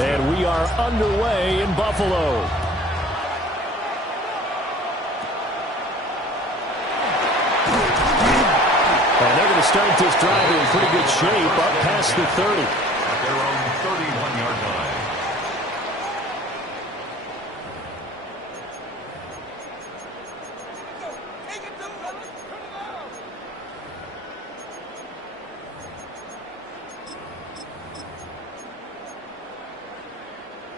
And we are underway in Buffalo. And they're going to start this drive in pretty good shape up past the 30. At their own 31-yard line.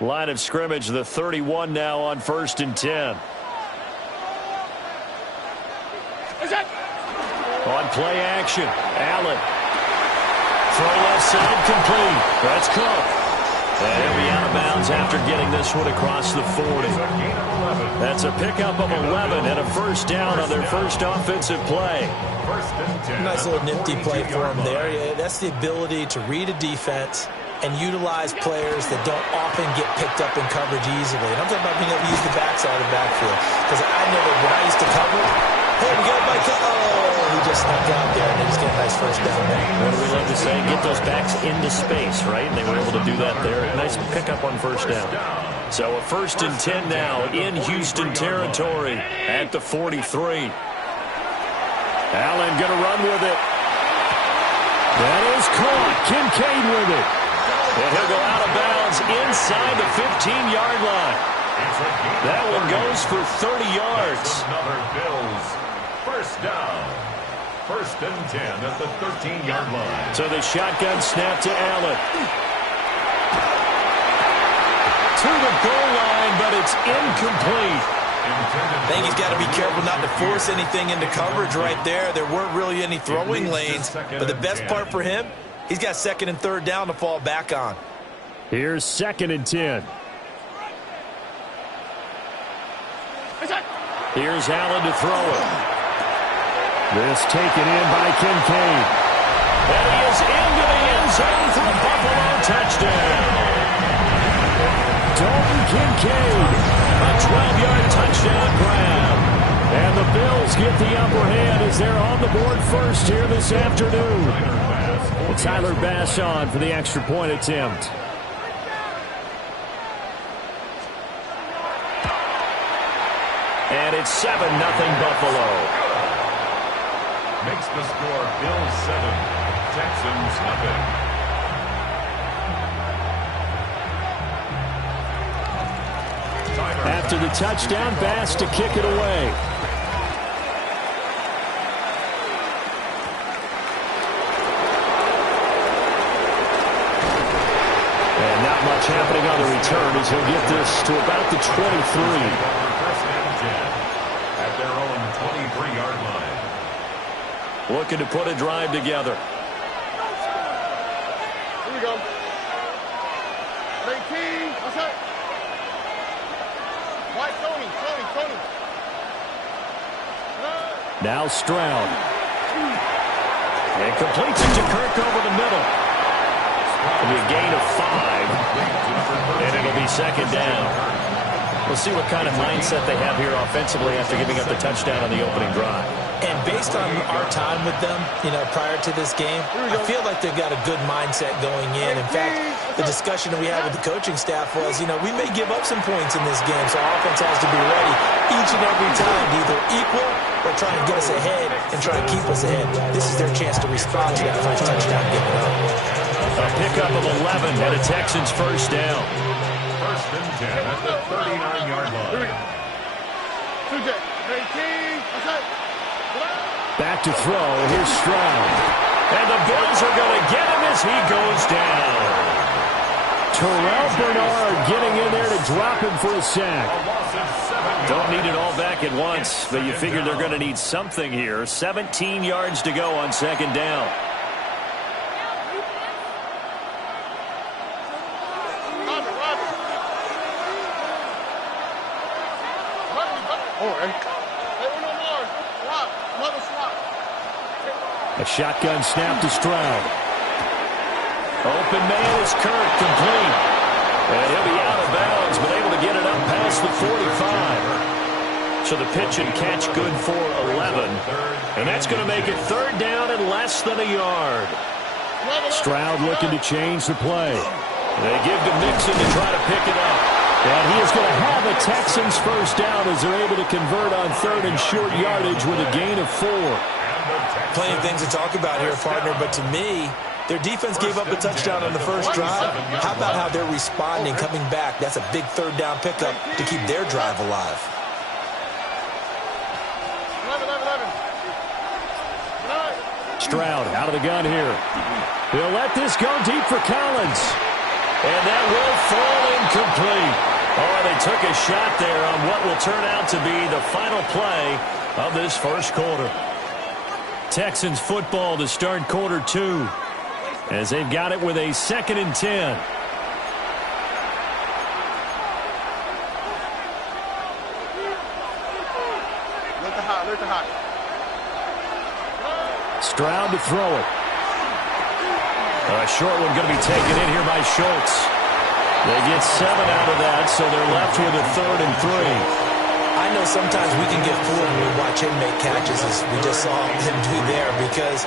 Line of scrimmage, the 31 now on 1st and 10. On play action, Allen. Throw left side complete. That's Cook. And he'll be out of bounds after getting this one across the 40. That's a pickup of 11 and a first down on their first offensive play. Nice little nifty play for him there. Yeah, that's the ability to read a defense and utilize players that don't often get picked up in coverage easily. And I'm talking about being able to use the backside of the backfield. Because when I used to cover, hey, we got my he just snuck out there, and they just get a nice first down there. What do we love to say? Get those backs into space, right? And they were able to do that there. Nice pickup on first down. So a 1st and 10 now in Houston territory at the 43. Allen going to run with it. That is caught. Kincaid with it. And he'll go out of bounds inside the 15-yard line. That one goes for 30 yards. Another Bills first down. 1st and 10 at the 13-yard line. So the shotgun snap to Allen. To the goal line, but it's incomplete. I think he's got to be careful not to force anything into coverage right there. There weren't really any throwing lanes. But the best part for him, he's got 2nd and 3rd down to fall back on. Here's 2nd and 10. Here's Allen to throw it. This taken in by Kincaid. And he is into the end zone for a Buffalo touchdown. Dalton Kincaid, a 12-yard touchdown grab. And the Bills get the upper hand as they're on the board first here this afternoon. Tyler Bass on for the extra point attempt. And it's 7-0 Buffalo. Makes the score Bills 7, Texans nothing. After the touchdown, Bass to kick it away. And not much happening on the return as he'll get this to about the 23. At their own 23-yard line. Looking to put a drive together. Here we go. 19. What's up? White Tony. Now Stroud. And completes it to Kirk over the middle. It'll be a gain of 5. And it'll be 2nd down. We'll see what kind of mindset they have here offensively after giving up the touchdown on the opening drive. And based on our time with them, prior to this game, I feel like they've got a good mindset going in. In fact, the discussion that we had with the coaching staff was, we may give up some points in this game, so our offense has to be ready each and every time to either equal or try and get us ahead and try and keep us ahead. This is their chance to respond to that first touchdown given up. A pickup of 11 and a Texans first down. 1st and 10 at the 39-yard line. Back to throw. Here's Stroud. And the Bills are going to get him as he goes down. Terrell Bernard getting in there to drop him for a sack. Don't need it all back at once, but you figure they're going to need something here. 17 yards to go on 2nd down. A shotgun snap to Stroud. Open man is Kirk, complete. And he'll be out of bounds, but able to get it up past the 45. So the pitch and catch good for 11. And that's going to make it 3rd down and less than a yard. Stroud looking to change the play. They give to Mixon to try to pick it up. And he is going to have a Texans first down as they're able to convert on third and short yardage with a gain of 4. Plenty of things to talk about here, partner, but to me, their defense gave up a touchdown on the first drive. How about how they're responding, coming back? That's a big third down pickup to keep their drive alive. Stroud out of the gun here. He'll let this go deep for Collins. And that will fall incomplete. Oh, they took a shot there on what will turn out to be the final play of this first quarter. Texans football to start quarter 2 as they've got it with a 2nd and 10. Stroud to throw it. A short one going to be taken in here by Schultz. They get 7 out of that, so they're left with a 3rd and 3. I know sometimes we can get fooled when we watch him make catches, as we just saw him do there, because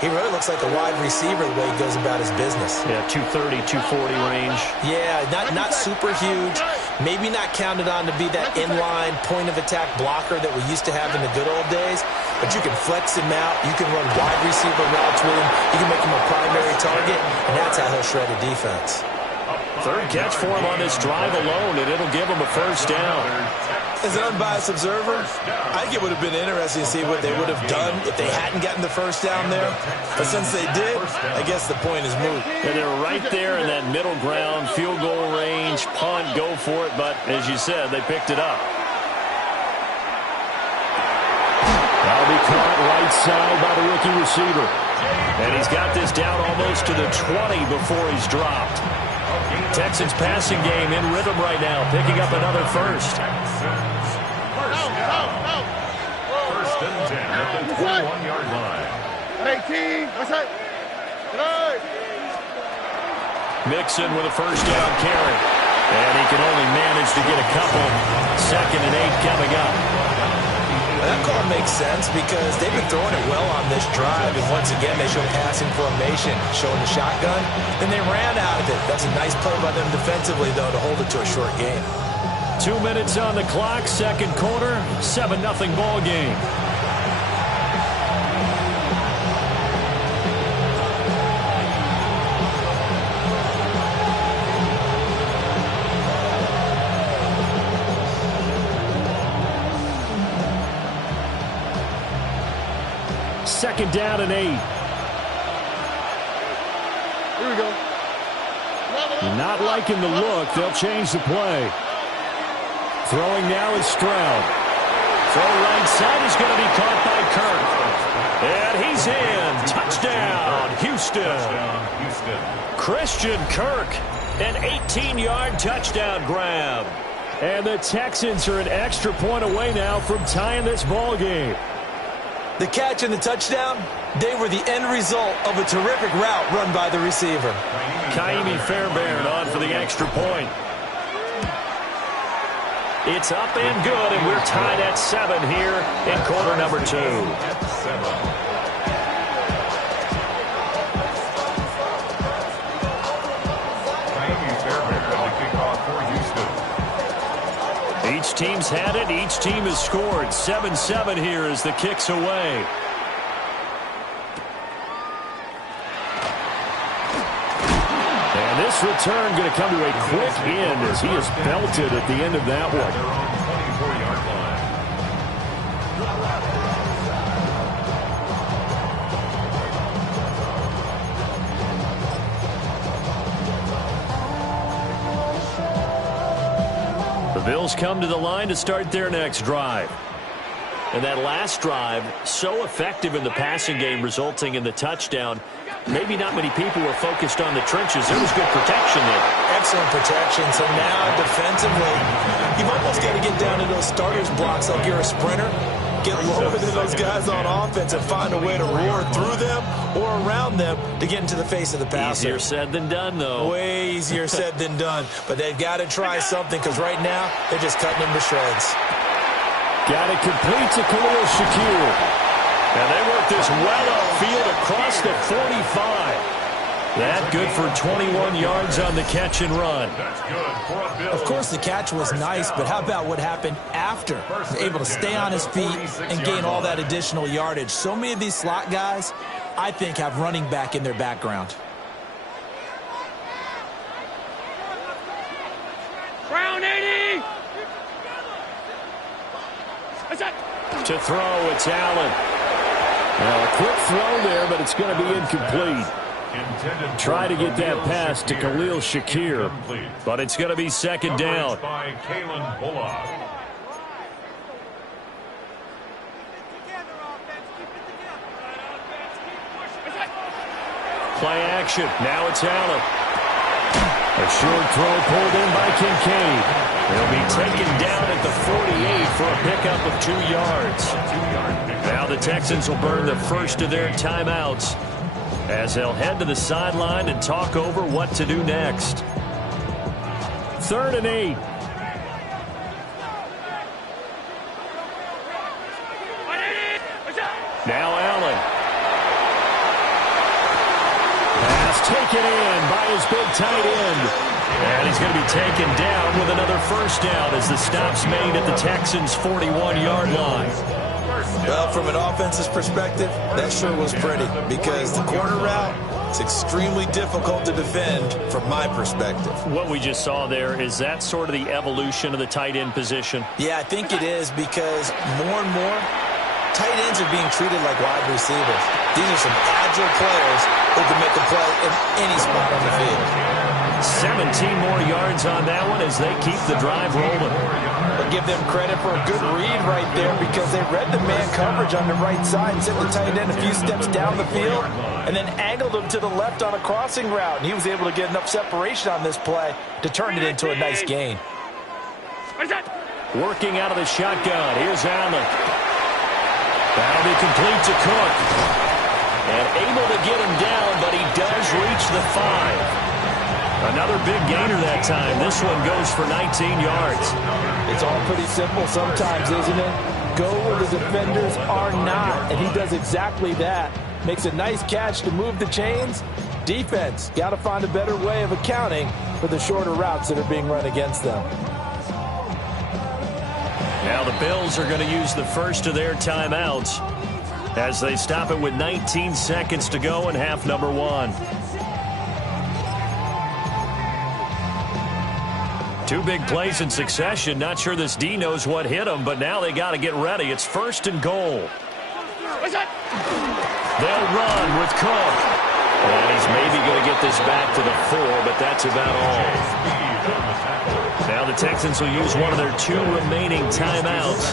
he really looks like a wide receiver the way he goes about his business. Yeah, 230, 240 range. Yeah, not super huge. Maybe not counted on to be that inline point-of-attack blocker that we used to have in the good old days, but you can flex him out. You can run wide receiver routes with him. You can make him a primary target, and that's how he'll shred a defense. 3rd catch for him on this drive alone, and it'll give him a first down. As an unbiased observer, I think it would have been interesting to see what they would have done if they hadn't gotten the first down there. But since they did, I guess the point is moot. And they're right there in that middle ground, field goal range, punt, go for it. But as you said, they picked it up. That'll be caught right side by the rookie receiver. And he's got this down almost to the 20 before he's dropped. Texans passing game in rhythm right now, picking up another first. First and 10 at the 21-yard line. Mixon with a first down carry. And he can only manage to get a couple. 2nd and 8 coming up. That call makes sense because they've been throwing it well on this drive, and once again they show passing formation, showing the shotgun. Then they ran out of it. That's a nice play by them defensively, though, to hold it to a short game. 2 minutes on the clock, 2nd quarter, 7-0 ball game. Second down and 8. Here we go. Not liking the look. They'll change the play. Throwing now is Stroud. Throw right side is going to be caught by Kirk. And he's in. Touchdown, Houston. Christian Kirk, an 18-yard touchdown grab. And the Texans are an extra point away now from tying this ball game. The catch and the touchdown, they were the end result of a terrific route run by the receiver. Kaimi Fairbairn on for the extra point. It's up and good, and we're tied at 7 here in quarter number 2. Kaimi Fairbairn, the kickoff for Houston. Each team's had it. Each team has scored. 7-7 here as the kick's away. And this return going to come to a quick end as he is belted at the end of that one. They're on the 24-yard line. The Bills come to the line to start their next drive. And that last drive, so effective in the passing game, resulting in the touchdown. Maybe not many people were focused on the trenches. There was good protection there. Excellent protection. So now defensively, you've almost got to get down to those starters blocks like you're a sprinter. Get lower than those guys on offense and find a way to roar through them or around them to get into the face of the passer. Easier said than done, though. Way easier said than done. But they've got to try something because right now they're just cutting them to shreds. Got it complete to Khalil Shakir. And they work this well upfield across the 45. That good for 21 yards on the catch and run. That's good for a Bills. Of course, the catch was nice, but how about what happened after? Able to stay on his feet and gain all that additional yardage. So many of these slot guys, I think, have running back in their background. Brown 80. To throw, it's Allen. Now, a quick throw there, but it's going to be incomplete. Try to get that pass to Khalil Shakir, but it's going to be second down. By Kalen Bullock. Play action. Now it's Allen. A short throw pulled in by Kincaid. He'll be taken down at the 48 for a pickup of 2 yards. Now the Texans will burn the first of their timeouts as they'll head to the sideline and talk over what to do next. 3rd and 8. Now Allen. Pass taken in by his big tight end. And he's going to be taken down with another first down as the stop's made at the Texans' 41-yard line. Well, from an offense's perspective, that sure was pretty because the corner route is extremely difficult to defend from my perspective. What we just saw there, is that sort of the evolution of the tight end position? Yeah, I think it is because more and more tight ends are being treated like wide receivers. These are some agile players who can make a play in any spot on the field. 17 more yards on that one as they keep the drive rolling. But give them credit for a good read right there because they read the man coverage on the right side, sent the tight end a few steps down the field, and then angled him to the left on a crossing route. And he was able to get enough separation on this play to turn it into a nice gain. Working out of the shotgun. Here's Allen. That'll be complete to Cook. And able to get him down, but he does reach the 5. Another big gainer that time. This one goes for 19 yards. It's all pretty simple sometimes, isn't it? Go where the defenders are not, and he does exactly that. Makes a nice catch to move the chains. Defense, got to find a better way of accounting for the shorter routes that are being run against them. Now the Bills are going to use the first of their timeouts as they stop it with 19 seconds to go in half number 1. 2 big plays in succession. Not sure this D knows what hit him, but now they got to get ready. It's 1st and goal. They'll run with Cook. And he's maybe going to get this back to the 4, but that's about all. Now the Texans will use one of their 2 remaining timeouts.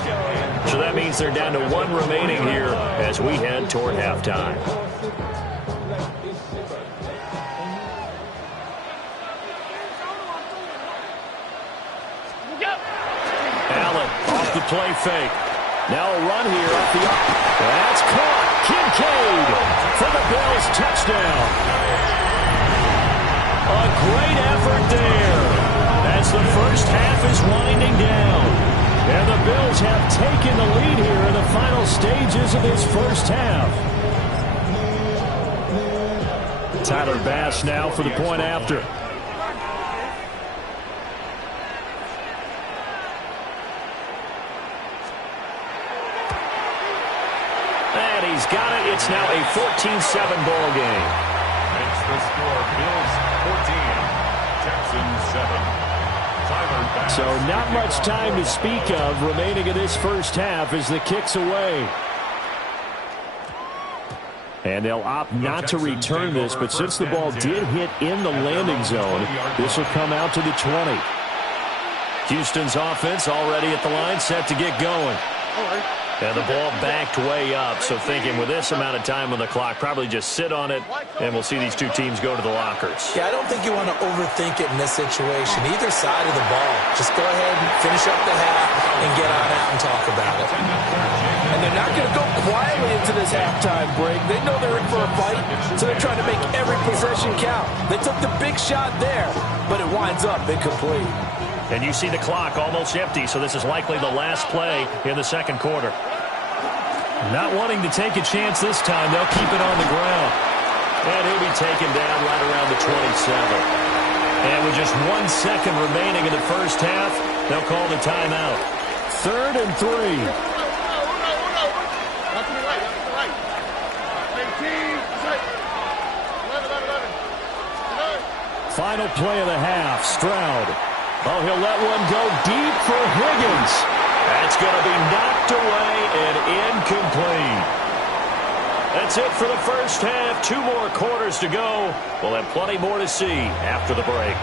So that means they're down to 1 remaining here as we head toward halftime. Allen off the play fake. Now a run here off the up. That's caught. Kincaid for the Bills touchdown. A great effort there as the first half is winding down. And the Bills have taken the lead here in the final stages of this first half. Tyler Bass now for the point after. And he's got it. It's now a 14-7 ball game. It's the score. Bills 14, Texans 7. So not much time to speak of remaining in this first half as the kick's away. And they'll opt not to return this, but since the ball did hit in the landing zone, this will come out to the 20. Houston's offense already at the line, set to get going. And the ball backed way up, so thinking with this amount of time on the clock, probably just sit on it, and we'll see these 2 teams go to the lockers. Yeah, I don't think you want to overthink it in this situation. Either side of the ball. Just go ahead and finish up the half and get on out and talk about it. And they're not going to go quietly into this halftime break. They know they're in for a fight, so they're trying to make every possession count. They took the big shot there, but it winds up incomplete. And you see the clock almost empty, so this is likely the last play in the second quarter. Not wanting to take a chance this time, they'll keep it on the ground. And he'll be taken down right around the 27. And with just 1 second remaining in the first half, they'll call the timeout. 3rd and 3. Final play of the half, Stroud. Oh, he'll let one go deep for Higgins. That's going to be knocked away and incomplete. That's it for the first half. 2 more quarters to go. We'll have plenty more to see after the break.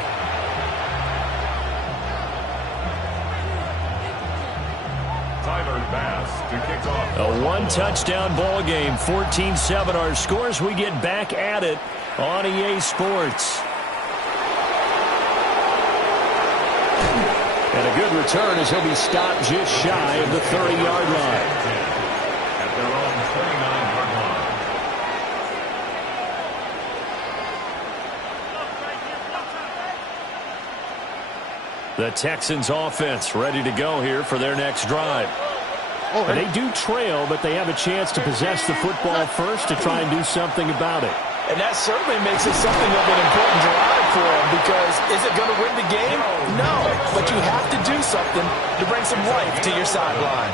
Tyler Bass to kick off. A 1-touchdown ball game, 14-7 our scores. We get back at it on EA Sports. And a good return as he'll be stopped just shy of the 30-yard line. At their own 29-yard line. The Texans offense ready to go here for their next drive. And they do trail, but they have a chance to possess the football first to try and do something about it. And that certainly makes it something of an important drive for them, because is it going to win the game? No, but you have to do something to bring some life to your sideline.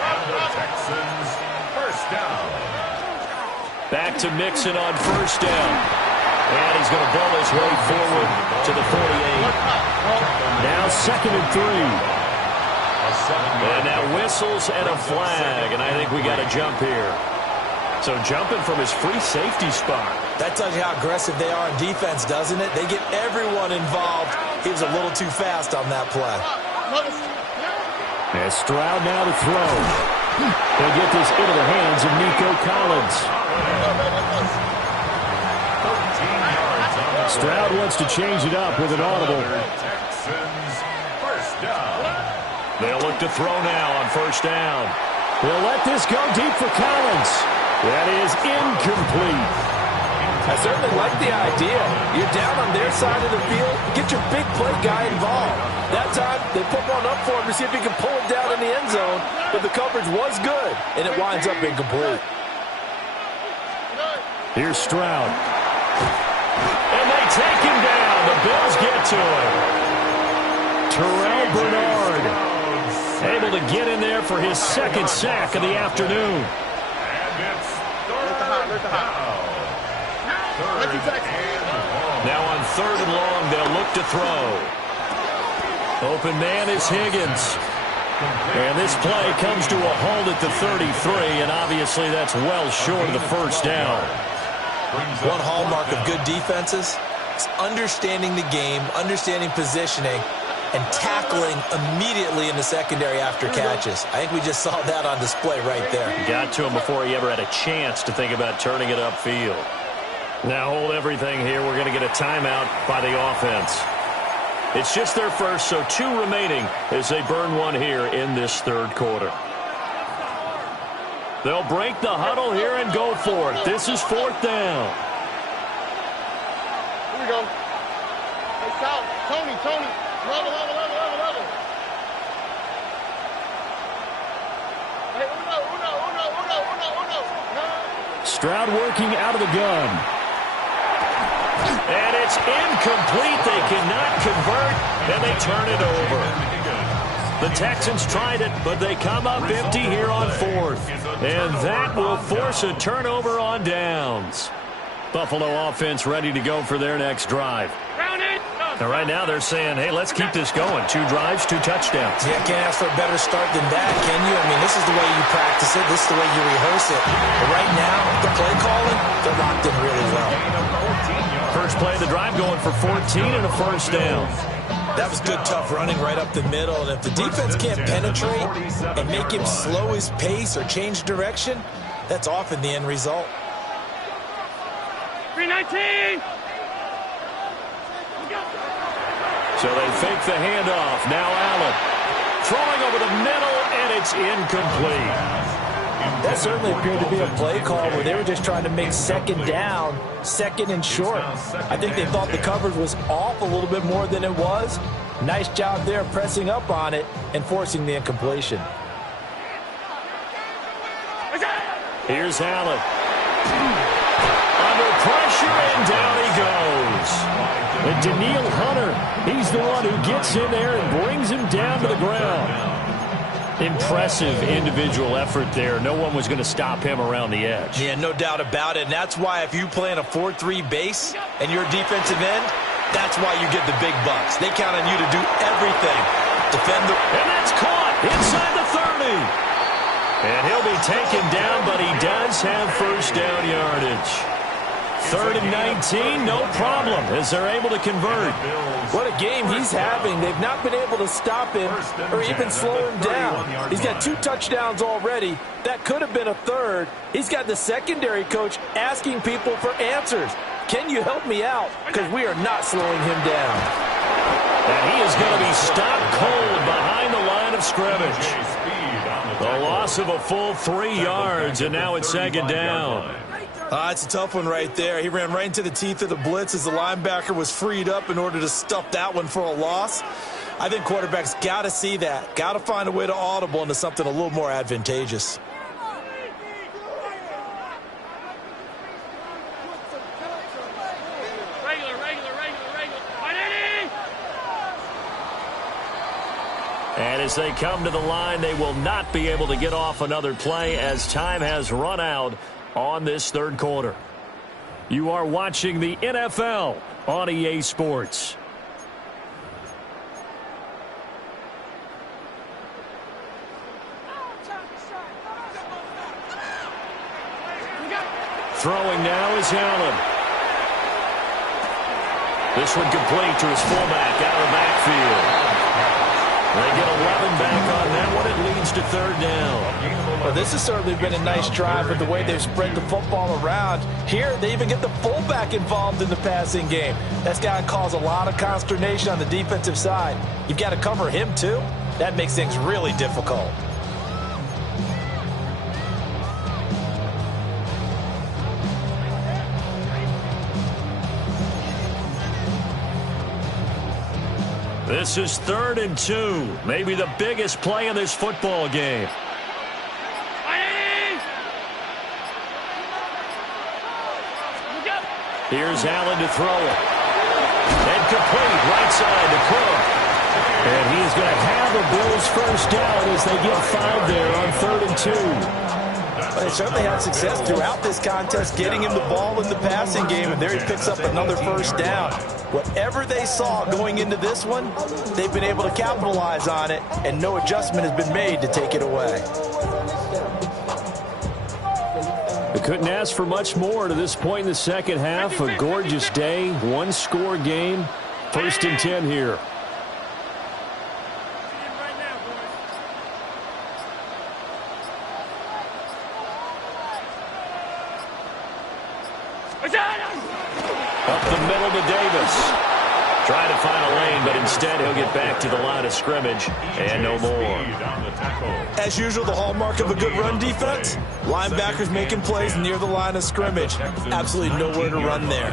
And the Texans first down. Back to Mixon on first down. And he's going to bowl his way forward to the 48. Now 2nd and 3. And now whistles and a flag, and I think we got a jump here. So jumping from his free safety spot. That tells you how aggressive they are in defense, doesn't it? They get everyone involved. He was a little too fast on that play. And Stroud now to throw. He'll get this into the hands of Nico Collins. Stroud wants to change it up with an audible. Texans first down. They'll look to throw now on first down. They'll let this go deep for Collins. That is incomplete. I certainly like the idea. You're down on their side of the field. Get your big play guy involved. That time, they put one up for him to see if he can pull it down in the end zone. But the coverage was good, and it winds up incomplete. Here's Stroud. And they take him down. The Bills get to him. Terrell Bernard able to get in there for his 2nd sack of the afternoon. Now on 3rd and long, they'll look to throw. Open man is Higgins. And this play comes to a halt at the 33, and obviously that's well short of the first down. One hallmark of good defenses is understanding the game, understanding positioning, and tackling immediately in the secondary after catches. I think we just saw that on display right there. Got to him before he ever had a chance to think about turning it upfield. Now hold everything here. We're going to get a timeout by the offense. It's just their first, so 2 remaining as they burn one here in this 3rd quarter. They'll break the huddle here and go for it. This is 4th down. Here we go. Hey, South. Tony. Level. Hey, uno. Stroud working out of the gun. And it's incomplete. They cannot convert, and they turn it over. The Texans tried it, but they come up empty here on 4th. And that will force a turnover on downs. Buffalo offense ready to go for their next drive. And right now they're saying, hey, let's keep this going. 2 drives, 2 touchdowns. Yeah, can't ask for a better start than that, can you? I mean, this is the way you practice it. This is the way you rehearse it. But right now, the play calling, they're locked in really well. First play of the drive going for 14 and a first down. That was good, tough running right up the middle. And if the defense can't penetrate and make him slow his pace or change direction, that's often the end result. 319! So they fake the handoff. Now Allen throwing over the middle, and it's incomplete. That certainly appeared to be a play call where they were just trying to make 2nd down, 2nd and short. I think they thought the coverage was off a little bit more than it was. Nice job there pressing up on it and forcing the incompletion. Here's Allen. Under pressure. And Danielle Hunter, he's the one who gets in there and brings him down to the ground. Impressive individual effort there. No one was going to stop him around the edge. Yeah, no doubt about it. And that's why if you play in a 4-3 base and you're a defensive end, that's why you get the big bucks. They count on you to do everything. Defend the... And that's caught inside the 30. And he'll be taken down, but he does have first down yardage. 3rd and 19, no problem, as they're able to convert. What a game he's having. They've not been able to stop him or even slow him down. He's got 2 touchdowns already. That could have been a third. He's got the secondary coach asking people for answers. Can you help me out? Because we are not slowing him down. And he is going to be stopped cold behind the line of scrimmage. The loss of a full 3 yards, and now it's 2nd down. It's a tough one right there. He ran right into the teeth of the blitz as the linebacker was freed up in order to stuff that one for a loss. I think quarterbacks got to see that. Got to find a way to audible into something a little more advantageous. And as they come to the line, they will not be able to get off another play as time has run out on this 3rd quarter. You are watching the NFL on EA Sports. Throwing now is Allen. This one complete to his fullback out of the backfield. They get 11 back on that one. It leads to 3rd down. Well, this has certainly been a nice drive with the way they've spread the football around. Here, they even get the fullback involved in the passing game. That's got to cause a lot of consternation on the defensive side. You've got to cover him, too. That makes things really difficult. This is 3rd and 2. Maybe the biggest play in this football game. Here's Allen to throw it. And complete right side to Cook. And he is going to have a Bills first down as they get 5 there on 3rd and 2. They certainly had success throughout this contest, getting him the ball in the passing game, and there he picks up another first down. Whatever they saw going into this one, they've been able to capitalize on it, and no adjustment has been made to take it away. They couldn't ask for much more to this point in the second half. A gorgeous day, 1-score game. 1st and 10 here. Up the middle to Davis. Trying to find a lane, but instead he'll get back to the line of scrimmage and no more. As usual, the hallmark of a good run defense, linebackers making plays near the line of scrimmage. Absolutely nowhere to run there.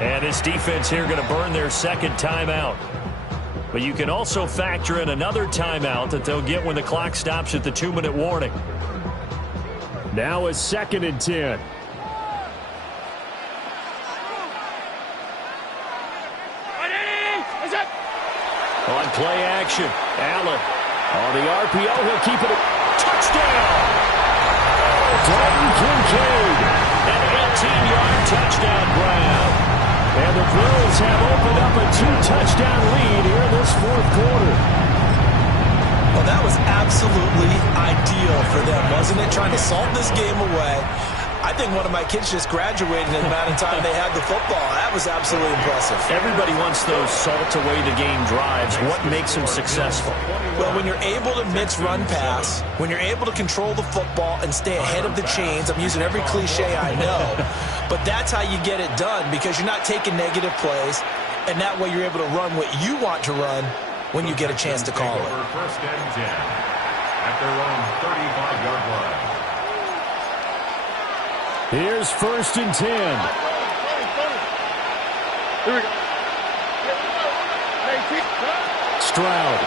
And this defense here going to burn their 2nd timeout. But you can also factor in another timeout that they'll get when the clock stops at the 2-minute warning. Now is 2nd and 10. On play action, Allen on the RPO, he'll keep it. Touchdown! Dalton Kincaid, an 18-yard touchdown grab. And the Bills have opened up a 2-touchdown lead here in this 4th quarter. Well, that was absolutely ideal for them, wasn't it? Trying to salt this game away. I think one of my kids just graduated in the amount of time they had the football. That was absolutely impressive. Everybody wants those salt-away-the-game drives. What makes them successful? Well, when you're able to mix run pass, when you're able to control the football and stay ahead of the chains, I'm using every cliche I know, but that's how you get it done because you're not taking negative plays, and that way you're able to run what you want to run when you get a chance to call it. 1st and 10 at their own 35-yard line. Here's 1st and 10. Here we go. Hey, Stroud.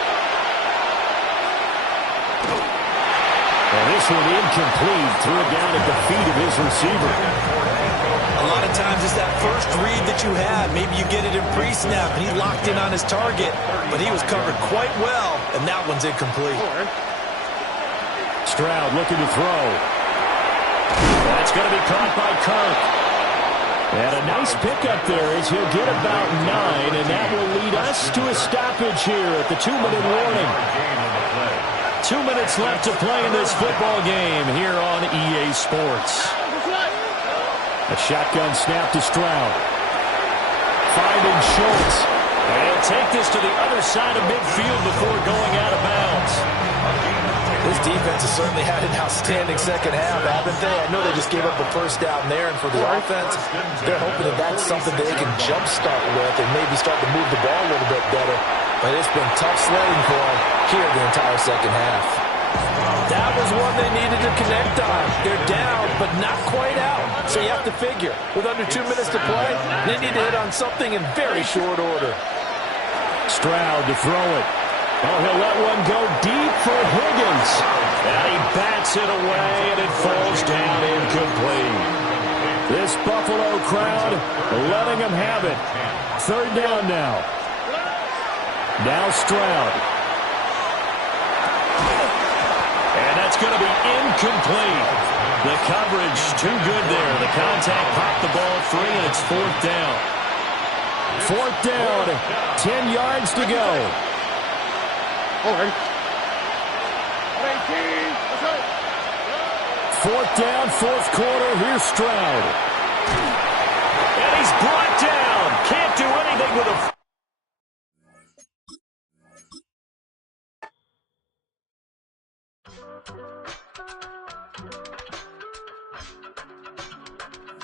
And this one incomplete. Threw it down at the feet of his receiver. A lot of times it's that first read that you have. Maybe you get it in pre-snap, and he locked in on his target, but he was covered quite well, and that one's incomplete. Stroud looking to throw. That's going to be caught by Kirk. And a nice pickup there as he'll get about 9, and that will lead us to a stoppage here at the 2-minute warning. 2 minutes left to play in this football game here on EA Sports. A shotgun snap to Stroud. Finding Schultz. And he'll take this to the other side of midfield before going out of bounds. This defense has certainly had an outstanding second half, haven't they? I know they just gave up a first down there, and for the offense, they're hoping that that's something they can jumpstart with and maybe start to move the ball a little bit better. But it's been tough sledding for them here the entire second half. That was one they needed to connect on. They're down, but not quite out. So you have to figure, with under 2 minutes to play, they need to hit on something in very short order. Stroud to throw it. Oh, he'll let one go deep for Higgins. And he bats it away, and it falls down incomplete. This Buffalo crowd letting them have it. Third down now. Now Stroud. And that's going to be incomplete. The coverage too good there. The contact popped the ball free, and it's fourth down. Fourth down, 10 yards to go. Fourth down, fourth quarter. Here's Stroud. And he's brought down